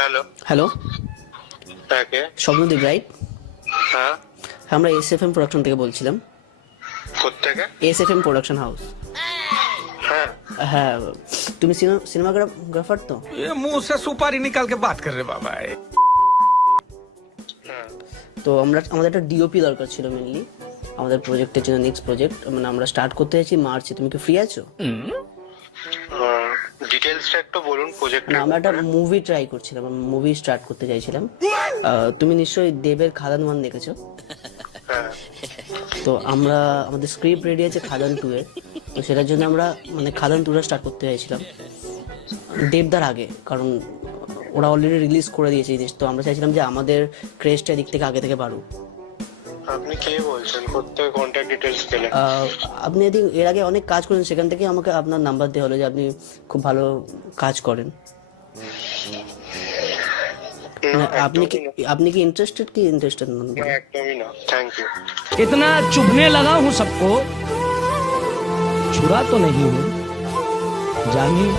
Hello. Hello, তাকে Swapnadeep right? হ্যাঁ, আমরা এসএফএম প্রোডাকশন থেকে বলছিলাম। কোত্থেকে? এসএফএম প্রোডাকশন হাউস। হ্যাঁ, হ্যাঁ, তুমি সিনেমাগ্রাফার তো? ये मुंह से सुपारी निकाल के बात कर रहे बाबा। হ্যাঁ। তো আমাদের একটা ডিওপি দরকার ছিল মেনলি আমাদের প্রজেক্টের জন্য। নেক্সট প্রজেক্ট মানে আমরা স্টার্ট করতে চাইছি মার্চে। তুমি কি ফ্রি আছো? ডিটেলসটা একটু বলুন প্রজেক্ট। না, আমরা একটা মুভি ট্রাই করছিলাম, মুভি স্টার্ট করতে চাইছিলাম। তুমি নিশ্চয়ই দেবের খাদান 1 দেখেছো? হ্যাঁ, তো আমাদের স্ক্রিপ্ট রেডি আছে খাদান 2 এর। তো সেটার জন্য আমরা মানে খাদান 2টা স্টার্ট করতে চাইছিলাম দেবদার আগে, কারণ ওরা অলরেডি রিলিজ করে দিয়েছে জিনিস। তো আমরা চাইছিলাম যে আমাদের ক্রেজটা দিক থেকে আগে থেকে বাড়ুক। আপনি কে বলছেন? কোত্থেকে কন্ট্যাক্ট ডিটেলস পেলেন? আপনি এর আগে অনেক কাজ করেন, সেখান থেকে আমাকে আপনার নাম্বার দেওয়া হলো যে আপনি খুব ভালো কাজ করেন। আপনি কি ইন্টারেস্টেড নন? একদমই না, থ্যাংক ইউ। इतना चुभने लगा हूँ सबको, छुरा तो नहीं हूँ जानिए।